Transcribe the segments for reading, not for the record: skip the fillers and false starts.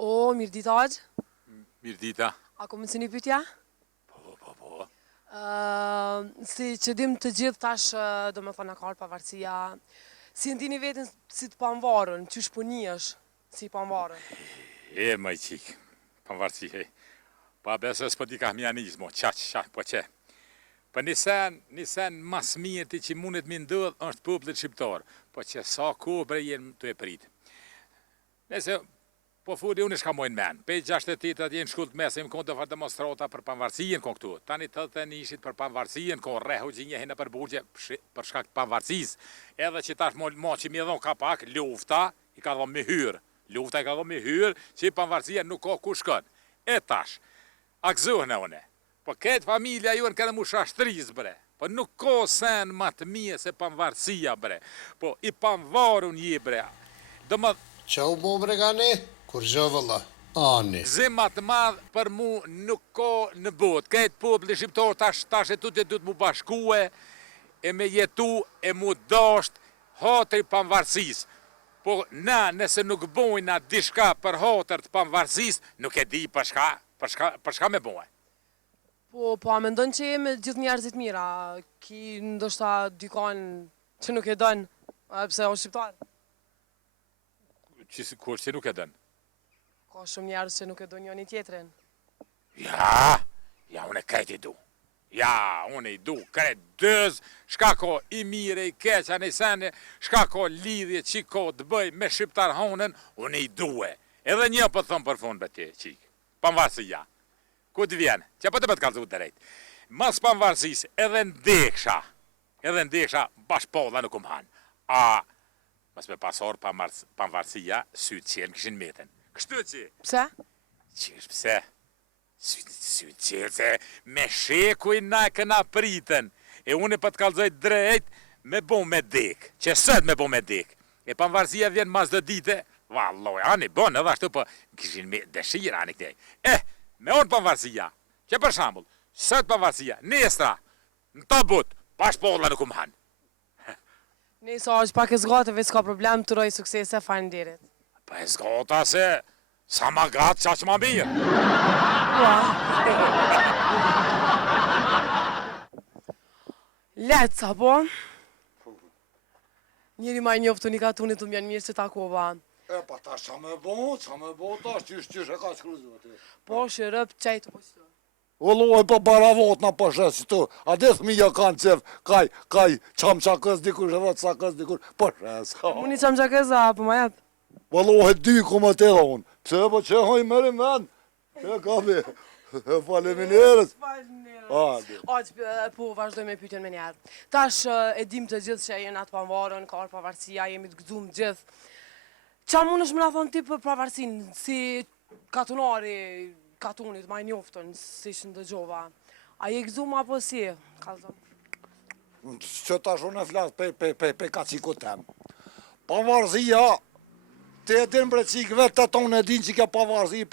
O, mirë dita aqë. Mirë dita. A ko mësë një pytja? Po. Si që dim të gjithë tash, do me thonë, ka pavarësia. Si ndini vetën si të pavarën, që shpunish si pavarën? Më i qikë, pavarësi, Pa besë s'po di ka mjanizmo, po që. Për nisen mas mirë që mundet mi ndodhë është popullit shqiptar, po që sa ko bre jenë të e pritë. Nëse, po fudi unë shka mojnë men, pe 68 jenë shkull të mesë, im konë të farë demonstrata për panvarësien kon këtu. Tani të të nishit për panvarësien, kon rehu gjinje hinë për burgje për shkak të panvarësis. Edhe që tash mo që mi dhon ka pak, lufta i ka dhon me hyrë. Lufta i ka dhon me hyrë, që i panvarësien nuk ka ku shkën. E tash, akzohën e une. Po këtë familja ju në këtë mu shashtris, bre. Po nuk ka sen ma të mije se panvarësia, bre. Po i panvarun je, bre. Qa u bo bregani? Kur zhëvëlla, ani. Gëzim të madhë për mu nuk ka në botë. Këtë populli shqiptar tash e tutë du të mu bashkue, e me jetu, e mu dasht, hatri panvarësis. Po na, nëse nuk bojnë na dishka për hatër të panvarësis, nuk e di për shka me bojnë. Po, a mendon që jemi gjithë njerëzit mira, ki ndoshta dikon që nuk e dënë, pse o shqiptar? Kur që nuk e dënë? Ka shumë njerëz që nuk e do njëni tjetrin. Ja, unë e krejt i du. Ja, unë i du, krejt dëz, shka ko i mire, i keqa, në sene, shka ko lidhje që ko të bëj me shqiptar honën, unë i duhe. Edhe një për thëmë për fund për ti, qikë, panvarësi ja. Ku të vjenë, që për të betë kalëzu të drejtë. Mas panvarësis, edhe ndekësha, bashkëpolla nuk hanë. Mas me pasor panvarësia, sytë qenë këshin meten. Kështu që? Pse? Qish pse? Sytë qenë se me shekuj na këna pritën. E unë për të kalëzoj drejt me bo me dek. Që sët me bo me dek. E panvarësia vjen mas dhe dite, valloj, ani bon edhe ashtu për këshin me dëshira ani këtej. Me unë panvarësia, që për shambull, sët panvarësia, nestra, në të but, bashkëpolla nuk hanë. Nisa është pak e zgatëve, s'ka problem të rojë suksese, faleminderit. Pa e zgata se, sa ma gatë qa që ma mirë. Letë, sa po? Njëri ma i njoftu një katunit të mjanë mirë që takova. Pa ta qa me bo tash, qysh e ka shkruzu atë. Po, shërëp, qajtë, po qëtë. O loj pa baravot na përshes si tu, a des mija kanë qef, kaj qam qakës dikush, edhe të sakës dikush, përshes. Muni qam qakës, po ma jetë? O loj 2,8 unë, pse po që hoj mërim men, që kabi, faleminderit. Po, vazhdoj me pyetjen me njerë. Tash e dim të gjithë që jenë atë pavarën, ka arë pavarësia, jemi të gëzum gjithë. Qa mund është më na thonë ti për pavarësin, si katunit, ma i njoftën, si që ndëgjova. A je gëzum apo si? Që tash unë e flasë pe kaciku tem. Pavarësia, te e din bre cikë vetë të tonë e din që ke pavarësi,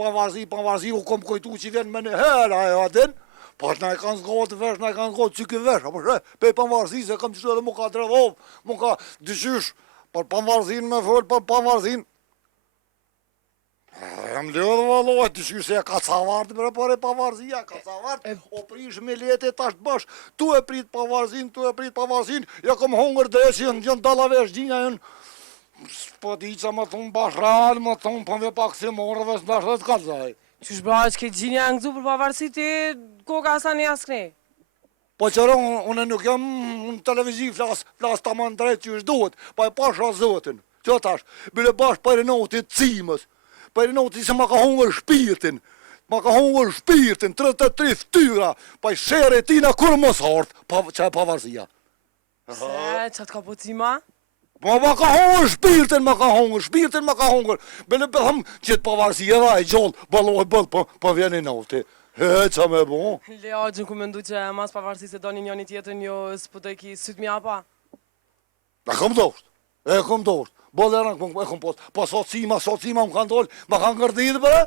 u kom kojtu që vjen me në herë, a e adin, po është na e kanë zgotë vesh, na e kanë zgotë cikë vesh, apo shre, pe pavarësi, se kam qështu edhe mu ka dredhov, mu ka dyqysh, për pavarësin me fëllë, për pavarësin. Jam lëdhë valoj, dyqysh se e ka cavartë, bre, për e pavarësia, ka cavartë, o prish me lete tash të bash, tu e prit pavarësin, ja kom hongër dhe që jënë dalavesh gjinja jënë, po di që më thunë bashral, më thunë përve pak si morëve së bashkë dhe të kalzaj. Qysh bra që ke gjinja në gëzu për pavarësi ti, koka sa një askne? Po qëro, unë nuk jam në televiziv flas të më ndrejt që është duhet, pa e pasha zotin, që tash, bile bashkë për e notit cimës, për e notit se ma ka hongër shpirtin, 33 ftyra, pa i shere tina kur mos hartë, që e pavarësia. Se, që të ka po cima? Ma ka hongër shpirtin, ma ka hongër, bile bëthëm që të pavarësia dhe e gjollë, baloj bëllë, po vjeni notit. Qa me bo? Lea, gjën ku me ndu që mas pavarësi se do një njëni tjetën, jo s'po të ki sytë mja pa? E kom dosht, bëllë e rëngë e kom post, pa sot cima më kanë dollë, ma kanë ngërdit, bre,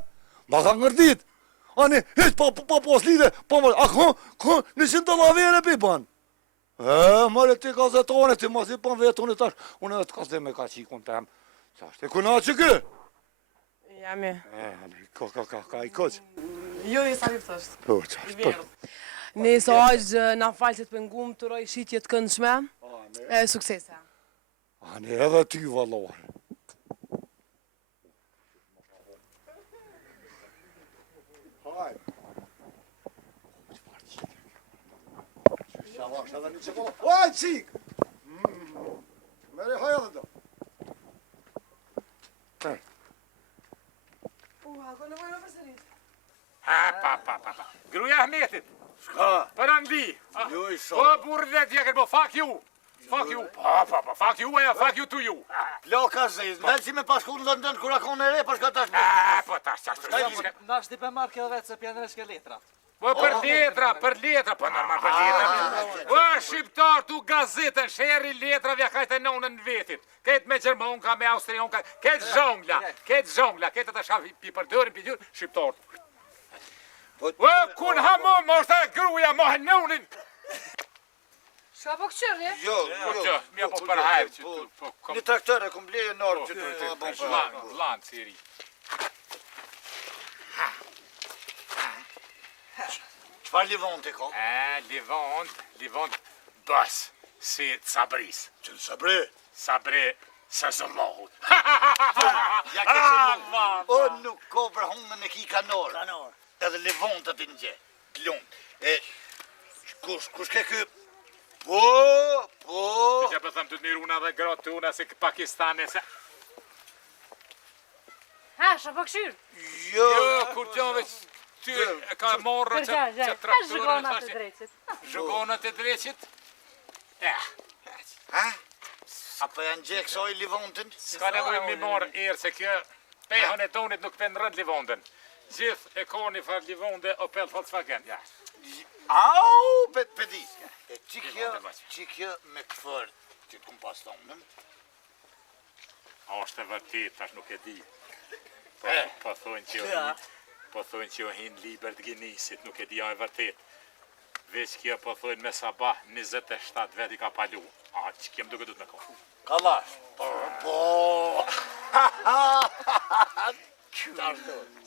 Ani, hiq, pa post lide, a $100 e pi ban. Mërë ti gazetone, ti mos i pan vetë, unë tash, unë edhe të kasde me ka qikun tem, qashte, kuna që kë? Jemi. Ka i koq. Jo, i sa është. Po, I qash, verë. Nëse është na falësit për ngumë të roj shqitje të këndshme, e suksese. Ani edhe ty, vallohi. Haj. Shavash edhe një qëkolla. Haj, qik! Meri, haj edhe do. Ako në vojnë përsërit. Pa. Gruja Ahmetit. Shka? Për Angli. Jo i Po burrë dhe bo, fuck you. Fuck you. Pa, fuck you, fuck you to you. Ploka zez, ndalë si me pasku në London kura konë e re, për shka tash me. Po tash çfarë? Nash ti për marrë kjo vetë se pjanë reshke letra. Po për letra, po normal për letra. Po shqiptar tu gazetën, sherri letrave kajtë nonën në vetit. Këtë me gjermonka, me austrionka, këtë zhongla, këtë të shafi pi për dërin, pi dërin, shqiptar. Po kun hamon, më është e gruja, më hënonin. Shka po këqyrë, Jo, Mja po për hajrë që tu. Një traktore, kum bleje në orë që të Lanë, siri. Qfar livon të ka? Livont, bës, si sabris. Që në sabre? Sabre, së zëllohut. Ja ke që o nuk ko për hungën e ki kanor. Edhe livon të të nje. Klon. Kush ke kë? Po. Që për thëmë të të miruna dhe gratë të una si Pakistane se... Ha, shka po këqyrë? Jo. Kur gjove ty e ka morë që Ha, traktorën zhëgonat të drejqit. Zhëgonat e dreqit? Ha? Apo janë gjekë soj livontin? Ska nevoj mi morë erë se kjo pehën e tonit nuk pen rënd livondën. Gjithë e ka një farë livonde o pel Volkswagen. Au, pedi. Që kjo me këfër që të kumë pas tonën? A është e vërtit, tash nuk e di. Po thonë që o hinë liber të gjinisit, nuk e di a e vërtit. Veç kjo po thonë me sabah 27 veti ka palu. A, që kem duke du të me kohë. Kalash. Po.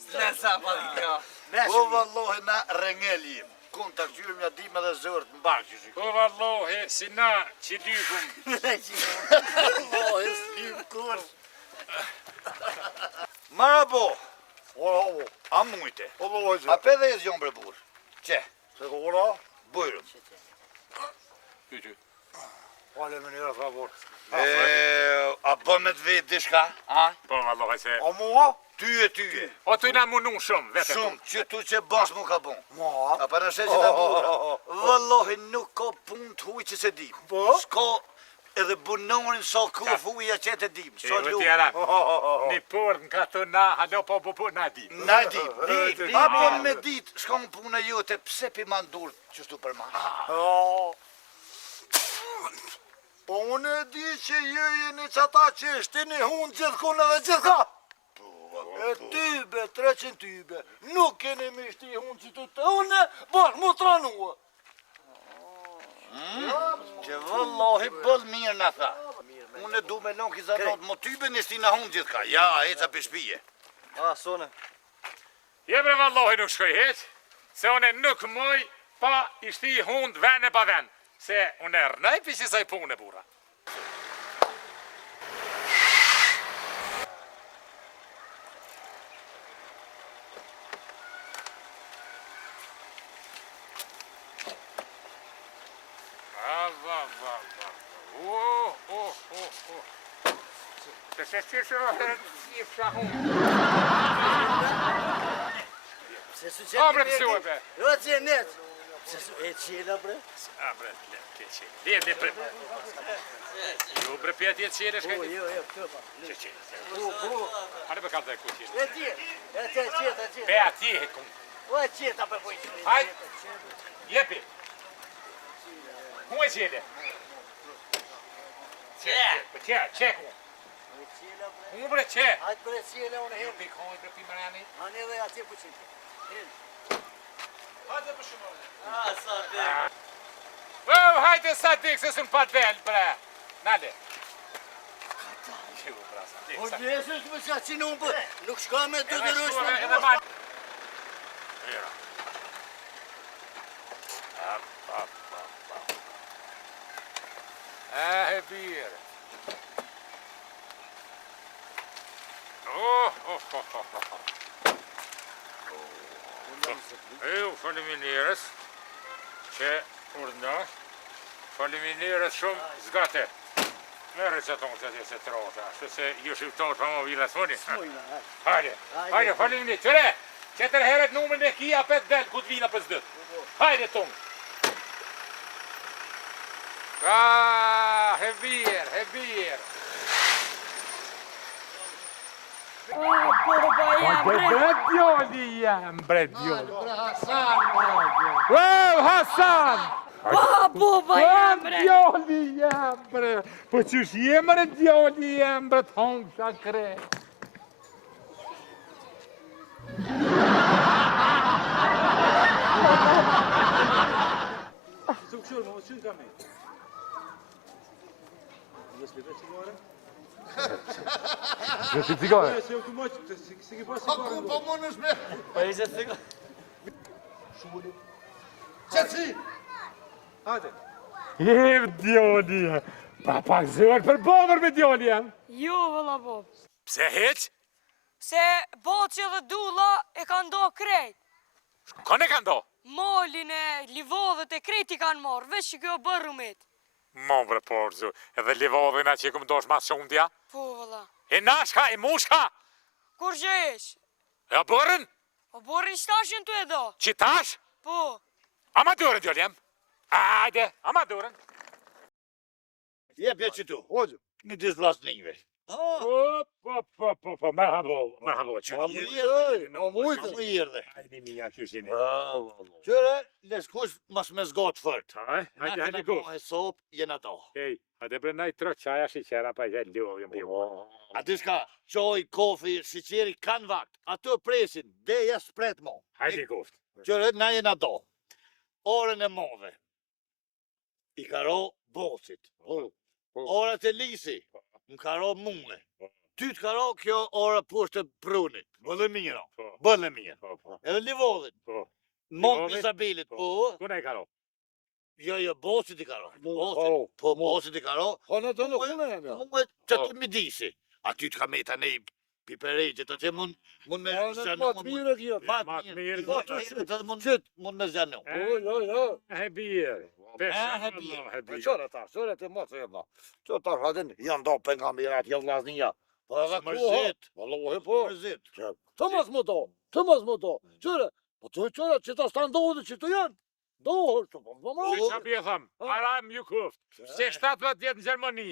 Slesa pa di kjo. Po vallohi na rengelim. Kun të këqyrim ja dim edhe zërët në barë që shikë. Po vallohi, si na që lykum. Vallohi s'lim kur. Marabo. A mujte. A pedhe e zjon bre burë. Qe? Se ko ora? Bujrëm. Kyqy. Fale me njëra favor. A bën me të vetë dishka? Po vallohi se... A mua? Tyje. O të i na munun shumë, vete Shumë, që tu që bas mu ka bon. Ma? A për nëse që ta bura. Vëllohi nuk ka pun të huj që se dim. Po? S'ka edhe bunorin sa kur fuja që të dim. E vë tjera, një porë nga të na, halo po na di. Na dim. Apo me dit, s'ka më punë jote, pse pi mandur që shtu për ma. Po unë e di që ju jeni qata që shtini hunë gjithkun edhe gjithka. E tybe, 300 tybe, nuk keni me shti hunë që të të une, bërë mu tranua. Që vëllohi bëll mirë në tha. Unë e du me non kizanot, mo tybe në shti në hunë gjithka. Ja, e ca për shpije. Sone. Jebre vallohi nuk shkoj heq, se une nuk moj pa ishti hund vene pa ven. Se une rënej për që saj punë e bura. Se që i fsha hunë. Se su A bre pësu e be? Jo që e net. Se su e qela bre. A bre, ke qele. Le pre. Jo bre pjeti e qele shka ti. Jo, këto pa. Që qele. Hane për kalë dhe ku qele. E qeta. Pe ati e kun. O e qeta për pojtë. Hajt. Jepi. Ku e qele? Qe ku. Unë bre qe. Hajtë bre qela unë Jo herë. pikoj bre pimerani. Anë edhe ati për qita. Hajde për shumore. Hajde sa dik se sun pat vel bre. Nale. Po nesër me sa që nuk shka me të dërësh me Edhe ma... Mira. E birë. Faleminderes që urdhënosh. Faleminderes shumë zgate. Merë që tonë që të se trota, ashtu se ju shqiptarë pa më vila s'moni. Hajde, faleminderes. Qëre, qëtër heret numën e kia pet del, ku t'vina për zdët. Hajde tonë. Hebir. Djoli jam, bre, djoli. Hasan! Baba jam, bre. Djoli jam, bre. Po qysh jem, bre, djoli jam, bre, të hongë shakre. Jesi cigare? Aku po mënësh me... Po ishte sigur. Qëtësi! Jem djoli jam. Pa pak zërë për bomër me djoli jam. Jo, vëlla bab. Pse heq? Se boqë dhe dula e kanë do krejt. Kone ka ndo? Molin e livodhët e krejt i kanë marrë, veç që kjo bërrumit. Mo bre porzu, edhe livodhina që i këm dosh mas shumë tja? Po, vëlla. E nashka, e mushka? Kur që ish? E bërën? O borrin shtashin të edo. Që tash? Po. Amadurën djoli jam. Ajde, amadurën. Jep që tu, hoqë, një disë vlasninjve. Po, merhabo, që A mujtë, më irë dhe. Hajde mija, që shini. Qëre, les kush mas me zgotë fërt. Hajde, ku. E sopë, jena to. Ej, hajde brenaj tro qaja shiqera pa gjelë ljovim. A ti shka, qoj, kofi, shiqeri kanë vakt. Ato presin, deja spret mo. Hajde kuft. Qëre, na jena to. Orën e modhe. I karo bosit. Orët e lisi. Më karo munge. Ty të karo kjo ora poshtë e prunit. Bëllë mirë. Bëllë mirë. Edhe livodhin. Mon pisabilit. Po. Kuna i karo? Jo, bosit i karo. Bosit i karo. Po në të nuk unë e mja. Munge që të midisi. A ty të ka me të nej piperejtë, të që mund me zhanu. Matë mire kjo. Matë mirë. Të mund me zhanu. Jo. Hebir. Qërë ta, qërë të matë e mna. Qërë ta shadin, janë do për nga mirat, janë vlasninja. Po edhe Mërzit. Vallohi po. Mërzit. Të mas më to. Qërë, po të qërë që ta standohet që të janë. Dohër, që po më Si që bje thëmë, haram ju kuft. Se 17 vjetë në Gjermani.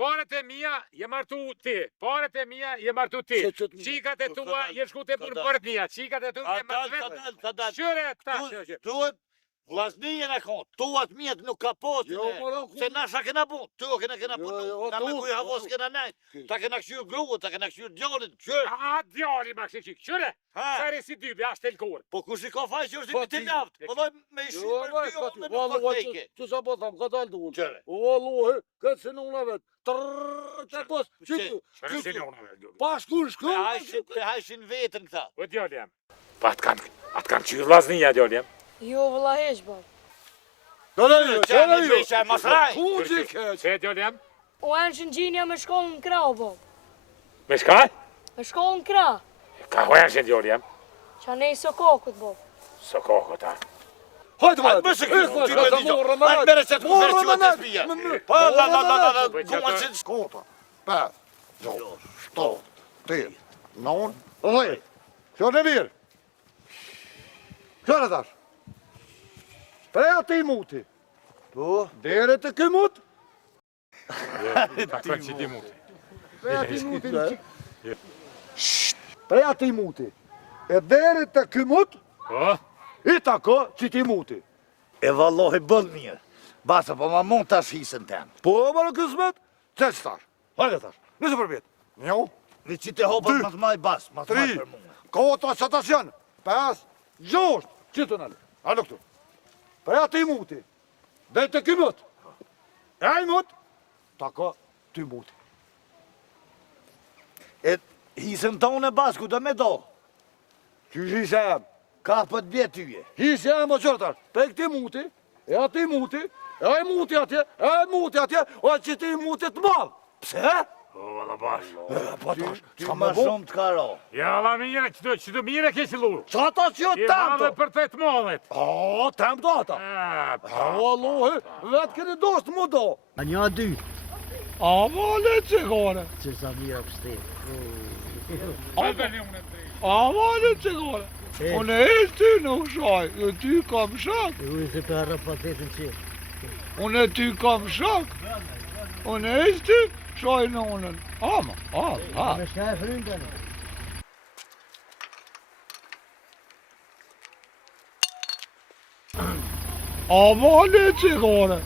Paret e mija, je martu ti. Paret e mija, je martu ti. Qikat e tua, je shku te punë për nija. Qikat e tua, je martu vetë. Kadal. Qyre, ta. Tuhet, vlasnije në konë. Tuhet mjetë nuk ka postin. Se nasha kena pun. Tu kena pun. Na me kuj havos kena najt. Ta kena këshur gruët, ta kena këshur djallin. Qyre. A, djali ma kështë qik. Qyre, sari si dybi, ashtë telkur. Po kush i ka faj që është i të njaft. Po doj me i shumë për dy onë në Vallohi, faktike. që sa po thamë, ka dalë duhun. Qëre. Vallohi, këtë se në una vetë. Trrrrrr, që pos, Shërë si në unë. pashkur shku. Pe hajshin vetën këta. O djali jam. Pa atë kanë qyrë vlasnija djali jam. Jo, vëlla heq, bab. Qënë i besha e masraj. Ku që keq? Se djali jam? O enë që në gjinja me shkollën në kra, bab. Me shka? Me shkollën në kra. Ka hoja që djali jam? Qa ne i sokokut, bab. Së kohë ta. Hajtë Hajtë bëse kjo, ty me diqo. Hajtë bere që të më verë që të spija. Pa, la, kuma që të Skota, 5, 6, 7, 8, 9, 10. Qërë në mirë. Qërë tash. Preja të i muti. Po? Dere të kë mut. Ta kënë që ti muti. Preja të i muti. Preja të i muti. E dere të kë mut, Po? i tako që ti muti. E vallohi bëll mirë. Basa, po ma mund tash hisën ten. Po, më në kësmet, që që tash. Hajde tash, nëse përbjet. Një, Në që të hopët më të maj bas, më të maj 3, për mua. kota që tash janë. 5, 6, që të nëllë. Alo këtu. Preja të i muti. Dhe të kë mut. E i mut, tako të i muti. Hisën tonë e basku do me do. Qysh hisë jam? Ka për të bjetë tyje. Hisë jam o qërtar, pe këti muti, e ati muti, e aj muti atje, o që ti muti të malë. Pse? O, valla bash. Po tash, Ty s'ka ma me bu. shumë të karo. Ja, la mire, që të mire ke që lurë. Qa ta që I tem madhe të? për të të molet. O, tem të ata. O, lohe, vetë keni dost mu do. A një a dy, A, vale që gore. që sa mira pështi. A, vale që gore. Unë e ty në ushaj, e ty kam shak. U i se për harra patetin që. Unë e ty kam shak. Unë e ty, shaj në unën. Ama, Me shka e frynë të në. A, vale që gore.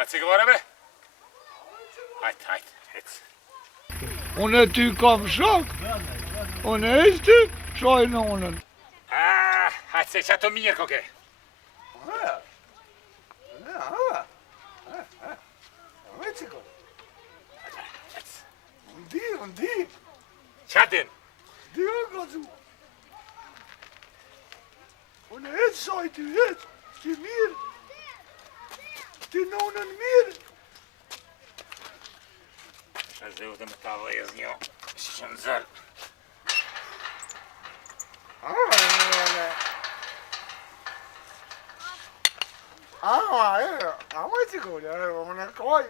A cigare bre? Hajt, hec. Unë e ty kam shak. Unë e ty, shaj në unën. Hajt se që të mirë koke. Ndi. Qatin. Di e ka zu. Unë e shaj ty ti mirë. Ti nonën mirë. Shë zëvë të me ta vëjës një. Shë në zërë. Ama që kone, unë e kaj.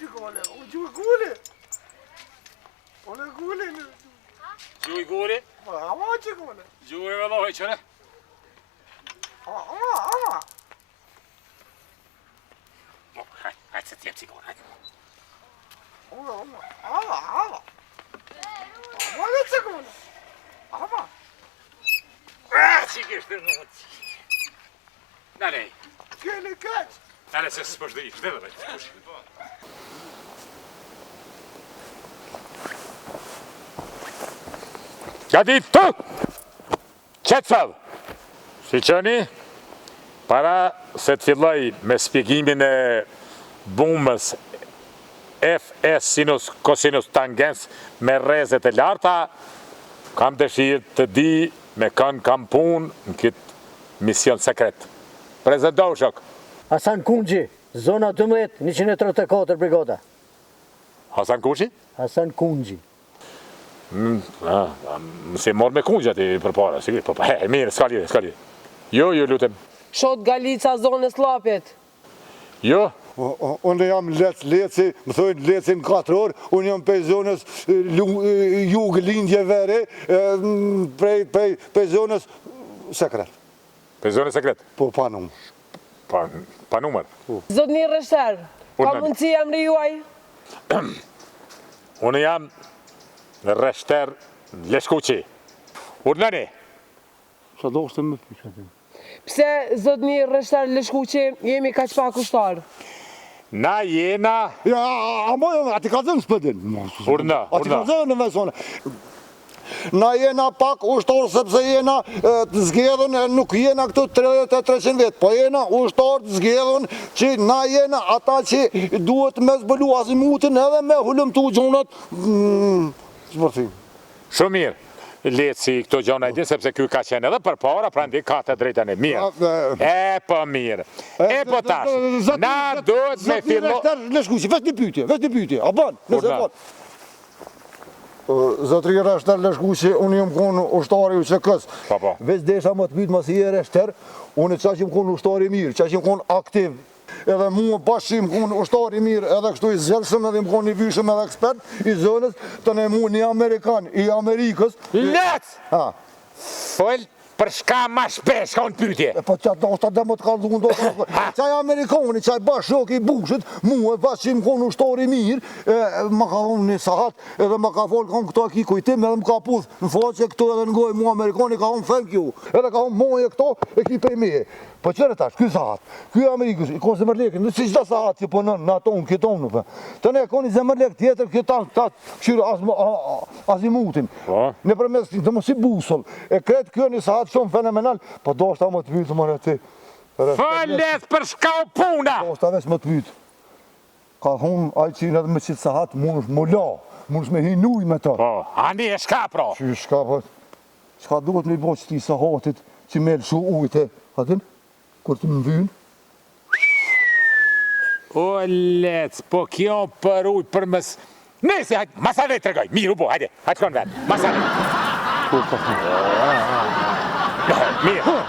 Që kone, unë e gule. Gjuj guri? Ama që kone. Gjuj e vëllohë i qëre? Ama. Hajt se t'jem cigare, hajt. Ama që kone. Ama. Që kështë në në të. Dale, Kene keq. dale se s'pësh dhe i shde dhe veç. Gati të! Qetësav! Si qëni, para se të filloj me spjegimin e bumës Fs sinus cosinus tangens me rrezet e larta, kam dëshirë të di me kënë kam punë në këtë mision sekret. Prezentohu shok. Hasan Kunxhi, zona 12, 134 brigada. Hasan Kushi? Hasan Kunxhi. Mëse morë me kungjat i për para, sigri, mirë, s'ka lidhe. Jo, lutem. Shot Galica zonës Llapit. Jo, Unë jam Leci, më thojnë Leci në 4 orë, unë jam pej zonës jugë lindje vere, pej zonës sekret. për zonë sekret. Po, pa numër. Pa numër. Zotni Rështer, ka Urnën. mundësi emri juaj? Unë jam Reshter Leshkuqi. Urnëni. Sa do është më pyqë? Pse zotni Rështer Leshkuqi jemi kaq pak kushtar? Na jena... Ja, ati ka zënë s'pëdin. Urna. Ati ka zënë në mesone. Na jena pak ushtarë sepse jena të zgjedhën, nuk jena këtu 300 vetë, po jena ushtarë të zgjedhën që na jena ata që duhet me zbëlu azimutin edhe me hullumtu gjonat. Shumë mirë. Leci këto gjona e din, sepse kjo ka qenë edhe për para, pra ndi ka të drejtën e mirë. E po mirë. E po tash. Na duhet me fillo... Leshkuqi, vetë një pyetje, a ban, nëse ban. Zotri Reshter Leshkuqi, unë jam konë ushtari u qëkës. Po. Veç desha më të pytë mas i e Reshter, unë qa që më konë ushtari mirë, qa që më konë aktiv. Edhe mua bashkë që më konë ushtari mirë, edhe kështu i zelsëm, edhe më konë i vyshëm edhe ekspert i zonës, të ne mu një Amerikan, i Amerikës. Lec! Ha. Fol për shka ma shpesh ka unë pyetje. Po që ato është adem të kaldu në do të qaj Amerikani, qaj bashkë i bushit, mua bashkë që më konë ushtari mirë, më ka thonë një sahat, edhe më ka folë, kanë këto e ki kujtim, edhe më ka puth, në faqe këto edhe në gojë mua Amerikani, ka thonë thank you, edhe ka thonë moje këto e ki pej meje. Po qërë tash, ky sahat, ky Amerikës, i konë zemërlekin, në si qda sahat që punën në aton, këton në për. Të ne konë i zemërlek tjetër, këtan, këshirë azimutin. Në përmes të mos i busull, e kretë kjo një sahat shumë fenomenal, po do është ta më të pytë më rëti. Falet për shka o puna! Do është ta veç më të pytë. Ka thonë, aj që në dhe me qitë sahat, mund është më la, mund është me hinuj me ta. Po, ani e shka pra? Që shka, po, shka duhet me i bo që ti sahatit, që me lëshu ujte, atin, kur të më vynë. O lec, po kjo për uj për mës... Nese, hajde, masale të regoj, miru bo, hajde, hajde shkon ven, masale. Mirë.